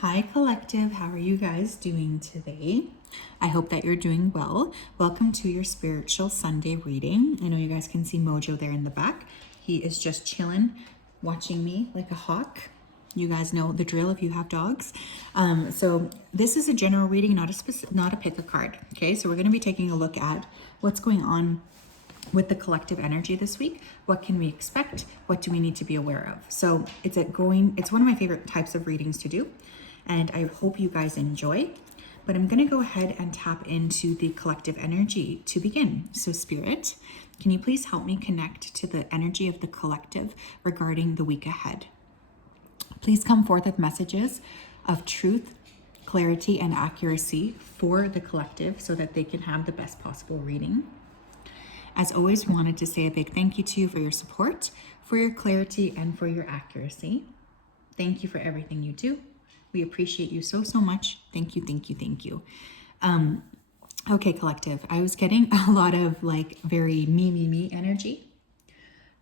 Hi, collective. How are you guys doing today? I hope that you're doing well. Welcome to your spiritual Sunday reading. I know you guys can see Mojo there in the back. He is just chilling, watching me like a hawk. You guys know the drill if you have dogs. So this is a general reading, not a pick a card. Okay, so we're going to be taking a look at what's going on with the collective energy this week. What can we expect? What do we need to be aware of? So it's one of my favorite types of readings to do, and I hope you guys enjoy. But I'm going to go ahead and tap into the collective energy to begin. So Spirit, can you please help me connect to the energy of the collective regarding the week ahead? Please come forth with messages of truth, clarity, and accuracy for the collective so that they can have the best possible reading. As always, we wanted to say a big thank you to you for your support, for your clarity, and for your accuracy. Thank you for everything you do. We appreciate you so much. Thank you, thank you, thank you. Okay, collective. I was getting a lot of like very me energy.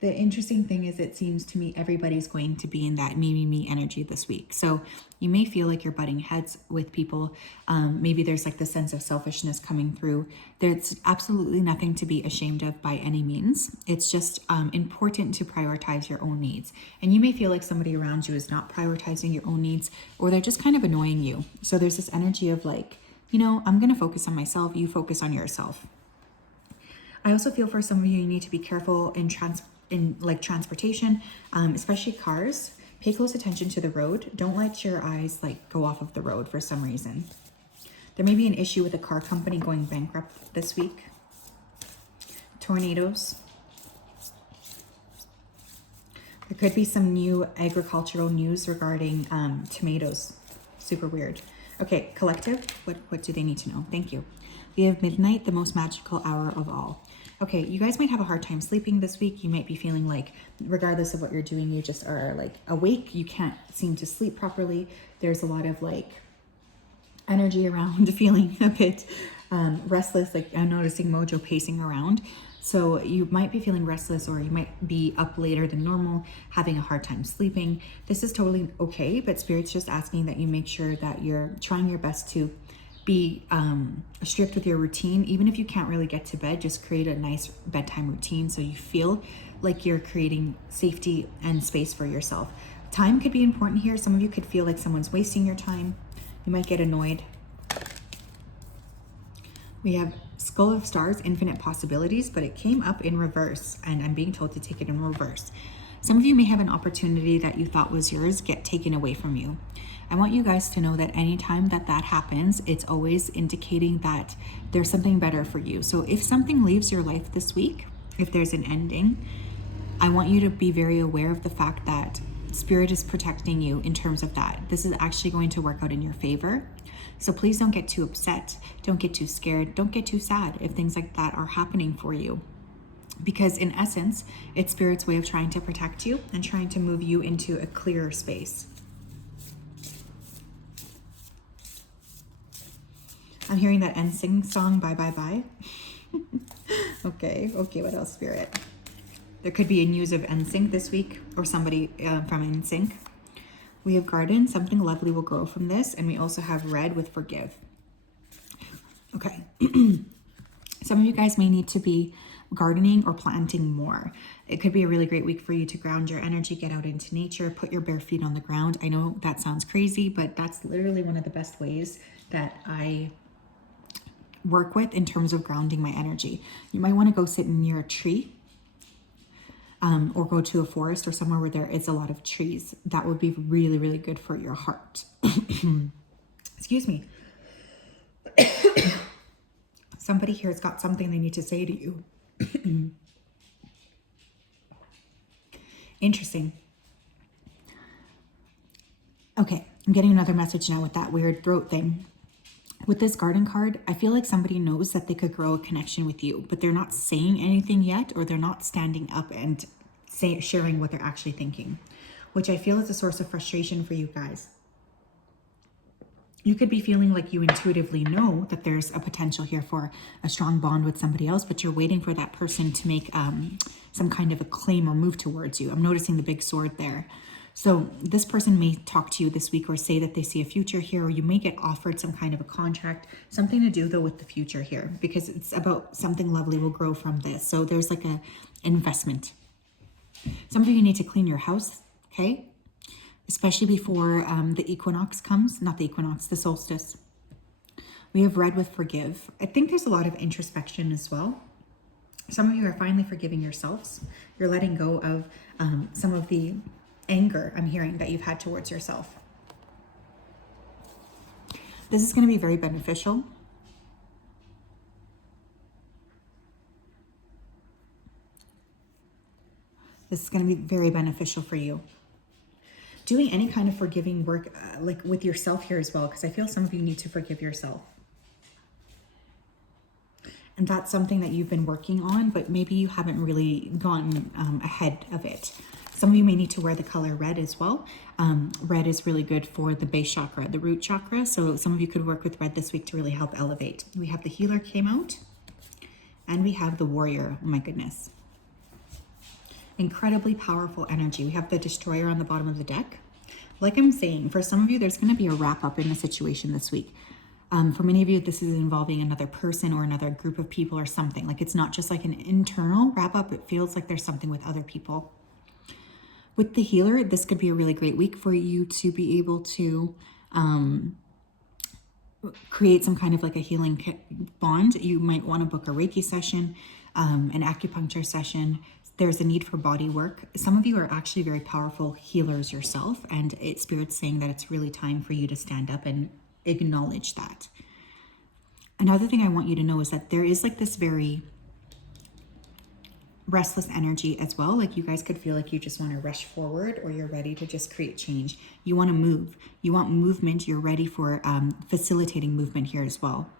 The interesting thing is it seems to me everybody's going to be in that me energy this week. So you may feel like you're butting heads with people. Maybe there's like the sense of selfishness coming through. There's absolutely nothing to be ashamed of by any means. It's just important to prioritize your own needs. And you may feel like somebody around you is not prioritizing your own needs, or they're just kind of annoying you. So there's this energy of like, you know, I'm going to focus on myself. You focus on yourself. I also feel for some of you, you need to be careful in transportation, especially cars. Pay close attention to the road. Don't let your eyes like go off of the road for some reason. There may be an issue with a car company going bankrupt this week. Tornadoes. There could be some new agricultural news regarding tomatoes. Super weird. Okay, collective, what do they need to know? Thank you. We have midnight, the most magical hour of all. Okay, you guys might have a hard time sleeping this week. You might be feeling like, regardless of what you're doing, you just are like awake. You can't seem to sleep properly. There's a lot of like energy around, feeling a bit restless. Like I'm noticing Mojo pacing around. So you might be feeling restless, or you might be up later than normal, having a hard time sleeping. This is totally okay, but Spirit's just asking that you make sure that you're trying your best to be strict with your routine. Even if you can't really get to bed, just create a nice bedtime routine so you feel like you're creating safety and space for yourself. Time could be important here. Some of you could feel like someone's wasting your time. You might get annoyed. We have Skull of Stars, infinite possibilities, but it came up in reverse, and I'm being told to take it in reverse. Some of you may have an opportunity that you thought was yours get taken away from you. I want you guys to know that anytime that happens, it's always indicating that there's something better for you. So if something leaves your life this week, if there's an ending, I want you to be very aware of the fact that Spirit is protecting you in terms of that. This is actually going to work out in your favor. So please don't get too upset. Don't get too scared. Don't get too sad if things like that are happening for you. Because in essence, it's Spirit's way of trying to protect you and trying to move you into a clearer space. I'm hearing that NSYNC song, Bye Bye Bye. Okay, what else, Spirit? There could be a news of NSYNC this week, or somebody from NSYNC. We have garden, something lovely will grow from this, and we also have red with forgive. Okay. Some of you guys may need to be gardening or planting more. It could be a really great week for you to ground your energy, get out into nature, put your bare feet on the ground. I know that sounds crazy, but that's literally one of the best ways that I work with in terms of grounding my energy. You might want to go sit near a tree, or go to a forest or somewhere where there is a lot of trees. That would be really, really good for your heart. Excuse me. Somebody here has got something they need to say to you. Interesting. Okay, I'm getting another message now with that weird throat thing. With this garden card, I feel like somebody knows that they could grow a connection with you, but they're not saying anything yet, or they're not standing up and sharing what they're actually thinking, which I feel is a source of frustration for you guys. You could be feeling like you intuitively know that there's a potential here for a strong bond with somebody else, but you're waiting for that person to make some kind of a claim or move towards you. I'm noticing the big sword there. So this person may talk to you this week or say that they see a future here, or you may get offered some kind of a contract, something to do though with the future here, because it's about something lovely will grow from this. So there's like a investment. Some of you need to clean your house, okay? Especially before the equinox comes, not the equinox, the solstice. We have red with forgive. I think there's a lot of introspection as well. Some of you are finally forgiving yourselves. You're letting go of some of the anger I'm hearing that you've had towards yourself. This is going to be very beneficial. This is going to be very beneficial for you. Doing any kind of forgiving work, like with yourself here as well, because I feel some of you need to forgive yourself. And that's something that you've been working on, but maybe you haven't really gone ahead of it. Some of you may need to wear the color red as well. Red is really good for the base chakra, the root chakra. So some of you could work with red this week to really help elevate. We have the healer came out, and we have the warrior. Oh my goodness. Incredibly powerful energy. We have the destroyer on the bottom of the deck. Like I'm saying, for some of you, there's going to be a wrap up in the situation this week. For many of you, this is involving another person or another group of people or something. Like it's not just like an internal wrap up. It feels like there's something with other people. With the healer, this could be a really great week for you to be able to create some kind of like a healing bond. You might want to book a Reiki session, an acupuncture session. There's a need for body work. Some of you are actually very powerful healers yourself, and Spirit's saying that it's really time for you to stand up and acknowledge that. Another thing I want you to know is that there is like this very restless energy as well. Like you guys could feel like you just want to rush forward, or you're ready to just create change. You want to move. You want movement. You're ready for facilitating movement here as well.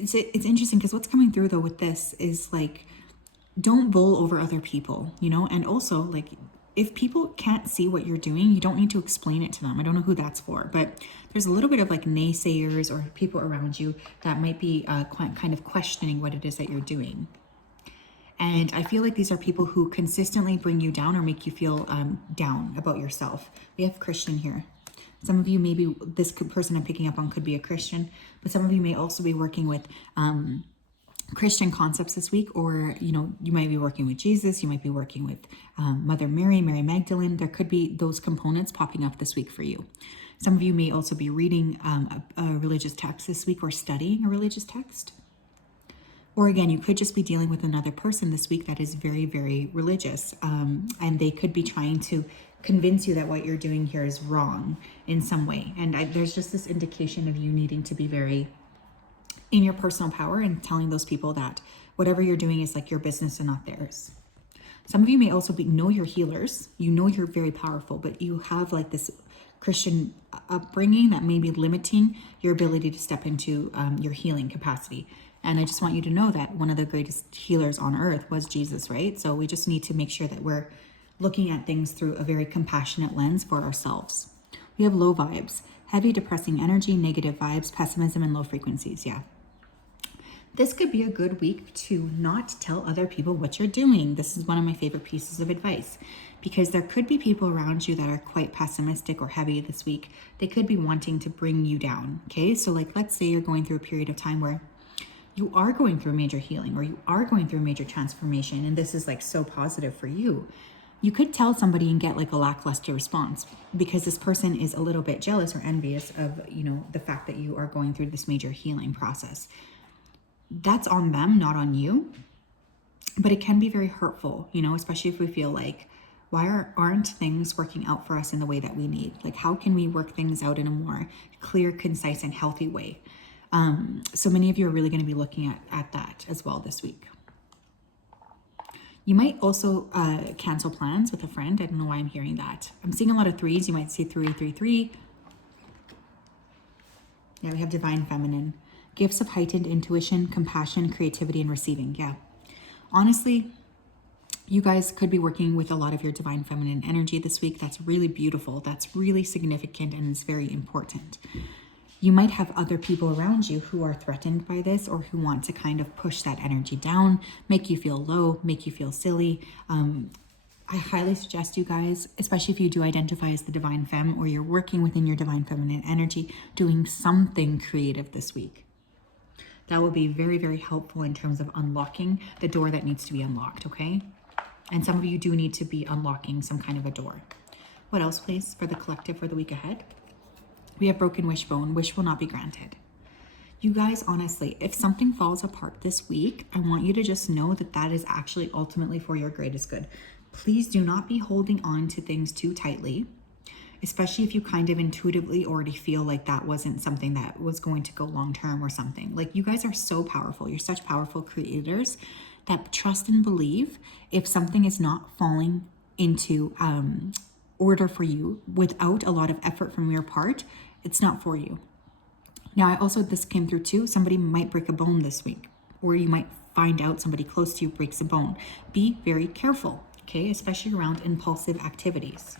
It's interesting because what's coming through though with this is like, don't bull over other people, you know? And also like, if people can't see what you're doing, you don't need to explain it to them. I don't know who that's for, but there's a little bit of like naysayers or people around you that might be kind of questioning what it is that you're doing. And I feel like these are people who consistently bring you down or make you feel down about yourself. We have Christian here. Some of you, maybe this person I'm picking up on could be a Christian, but some of you may also be working with Christian concepts this week, or, you know, you might be working with Jesus, you might be working with Mother Mary, Mary Magdalene. There could be those components popping up this week for you. Some of you may also be reading a religious text this week, or studying a religious text. Or again, you could just be dealing with another person this week that is very, very religious. And they could be trying to convince you that what you're doing here is wrong in some way. And there's just this indication of you needing to be very in your personal power and telling those people that whatever you're doing is like your business and not theirs. Some of you may also know you're healers. You know you're very powerful, but you have like this Christian upbringing that may be limiting your ability to step into your healing capacity. And I just want you to know that one of the greatest healers on earth was Jesus, right? So we just need to make sure that we're looking at things through a very compassionate lens for ourselves. We have low vibes, heavy depressing energy, negative vibes, pessimism, and low frequencies. Yeah. This could be a good week to not tell other people what you're doing. This is one of my favorite pieces of advice, because there could be people around you that are quite pessimistic or heavy this week. They could be wanting to bring you down. Okay. So like, let's say you're going through a period of time where you are going through major healing, or you are going through major transformation, and this is like so positive for you. You could tell somebody and get like a lackluster response, because this person is a little bit jealous or envious of, you know, the fact that you are going through this major healing process. That's on them, not on you. But it can be very hurtful, you know, especially if we feel like, why aren't things working out for us in the way that we need? Like, how can we work things out in a more clear, concise, and healthy way? So many of you are really going to be looking at that as well this week. You might also cancel plans with a friend. I don't know why I'm hearing that. I'm seeing a lot of threes. You might see 333. Yeah, we have divine feminine. Gifts of heightened intuition, compassion, creativity, and receiving. Yeah. Honestly, you guys could be working with a lot of your divine feminine energy this week. That's really beautiful. That's really significant, and it's very important. You might have other people around you who are threatened by this or who want to kind of push that energy down, make you feel low, make you feel silly. I highly suggest you guys, especially if you do identify as the divine femme or you're working within your divine feminine energy, doing something creative this week. That will be very, very helpful in terms of unlocking the door that needs to be unlocked, okay? And some of you do need to be unlocking some kind of a door. What else, please, for the collective for the week ahead? We have broken wishbone. Wish will not be granted. You guys, honestly, if something falls apart this week, I want you to just know that that is actually ultimately for your greatest good. Please do not be holding on to things too tightly, especially if you kind of intuitively already feel like that wasn't something that was going to go long term or something. Like, you guys are so powerful. You're such powerful creators that trust and believe if something is not falling into order for you without a lot of effort from your part, it's not for you. Now, this came through too. Somebody might break a bone this week, or you might find out somebody close to you breaks a bone. Be very careful, okay? Especially around impulsive activities.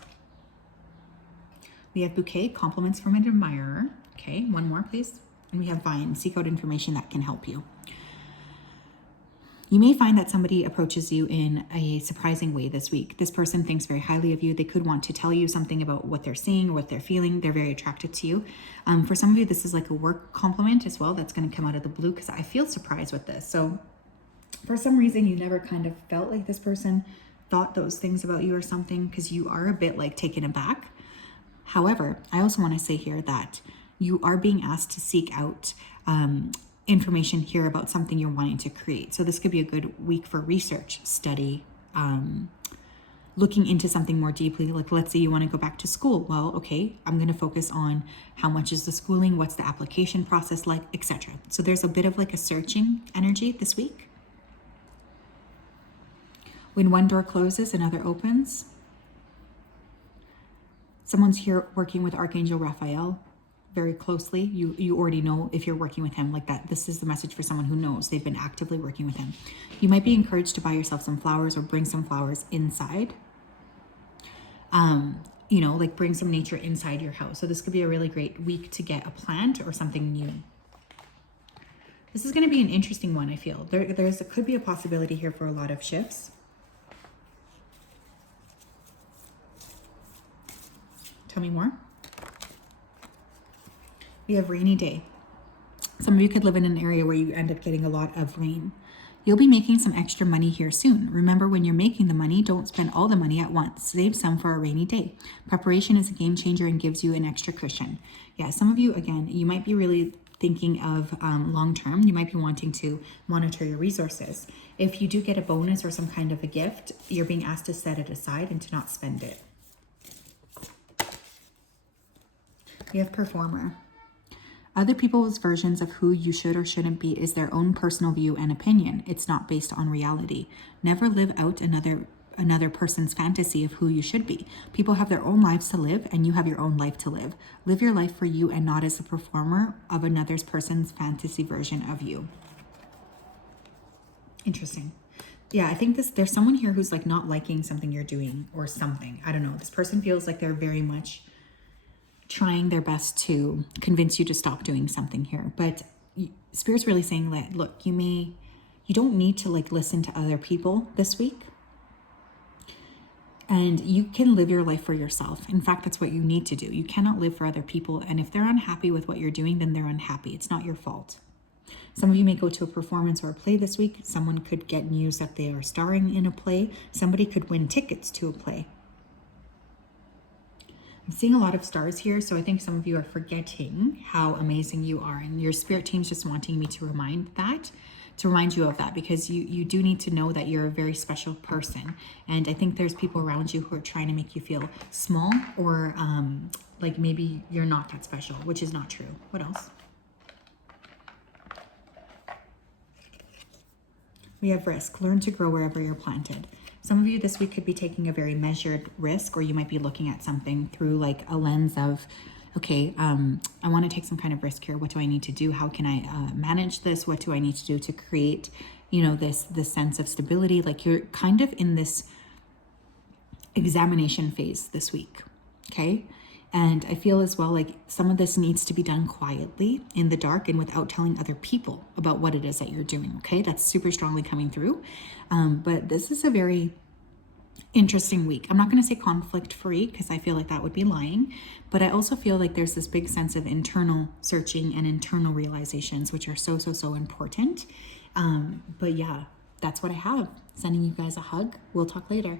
We have bouquet, compliments from an admirer. Okay, one more, please. And we have vine, seek out information that can help you. You may find that somebody approaches you in a surprising way this week. This person thinks very highly of you. They could want to tell you something about what they're seeing or what they're feeling. They're very attracted to you. For some of you, this is like a work compliment as well. That's going to come out of the blue because I feel surprised with this. So for some reason, you never kind of felt like this person thought those things about you or something because you are a bit like taken aback. However, I also want to say here that you are being asked to seek out information here about something you're wanting to create. So this could be a good week for research, study, looking into something more deeply. Like, let's say you want to go back to school. Well, okay, I'm going to focus on how much is the schooling, what's the application process like, etc. So there's a bit of like a searching energy this week. When one door closes, another opens. Someone's here working with Archangel Raphael very closely. You already know if you're working with him like that. This is the message for someone who knows they've been actively working with him. You might be encouraged to buy yourself some flowers or bring some flowers inside. Like bring some nature inside your house. So this could be a really great week to get a plant or something new. This is going to be an interesting one, I feel. There could be a possibility here for a lot of shifts. Tell me more. We have rainy day. Some of you could live in an area where you end up getting a lot of rain. You'll be making some extra money here soon. Remember, when you're making the money, don't spend all the money at once. Save some for a rainy day. Preparation is a game changer and gives you an extra cushion. Yeah, some of you, again, you might be really thinking of long term. You might be wanting to monitor your resources. If you do get a bonus or some kind of a gift, you're being asked to set it aside and to not spend it. We have performer. Other people's versions of who you should or shouldn't be is their own personal view and opinion. It's not based on reality. Never live out another person's fantasy of who you should be. People have their own lives to live, and you have your own life to live. Live your life for you and not as a performer of another person's fantasy version of you. Interesting. Yeah, I think there's someone here who's like not liking something you're doing or something. I don't know. This person feels like they're very much trying their best to convince you to stop doing something here. But Spirit's really saying that, look, you don't need to like listen to other people this week. And you can live your life for yourself. In fact, that's what you need to do. You cannot live for other people. And if they're unhappy with what you're doing, then they're unhappy. It's not your fault. Some of you may go to a performance or a play this week. Someone could get news that they are starring in a play. Somebody could win tickets to a play. I'm seeing a lot of stars here, so I think some of you are forgetting how amazing you are, and your spirit team's just wanting me to remind you of that, because you do need to know that you're a very special person. And I think there's people around you who are trying to make you feel small, or like maybe you're not that special, which is not true. What else? We have risk. Learn to grow wherever you're planted. Some of you this week could be taking a very measured risk, or you might be looking at something through like a lens of, okay, I want to take some kind of risk here. What do I need to do? How can I manage this? What do I need to do to create, this sense of stability? Like, you're kind of in this examination phase this week, okay? And I feel as well like some of this needs to be done quietly in the dark and without telling other people about what it is that you're doing. Okay, that's super strongly coming through. But this is a very interesting week. I'm not going to say conflict free because I feel like that would be lying, but I also feel like there's this big sense of internal searching and internal realizations, which are so important. But yeah, that's what I have. Sending you guys a hug. We'll talk later.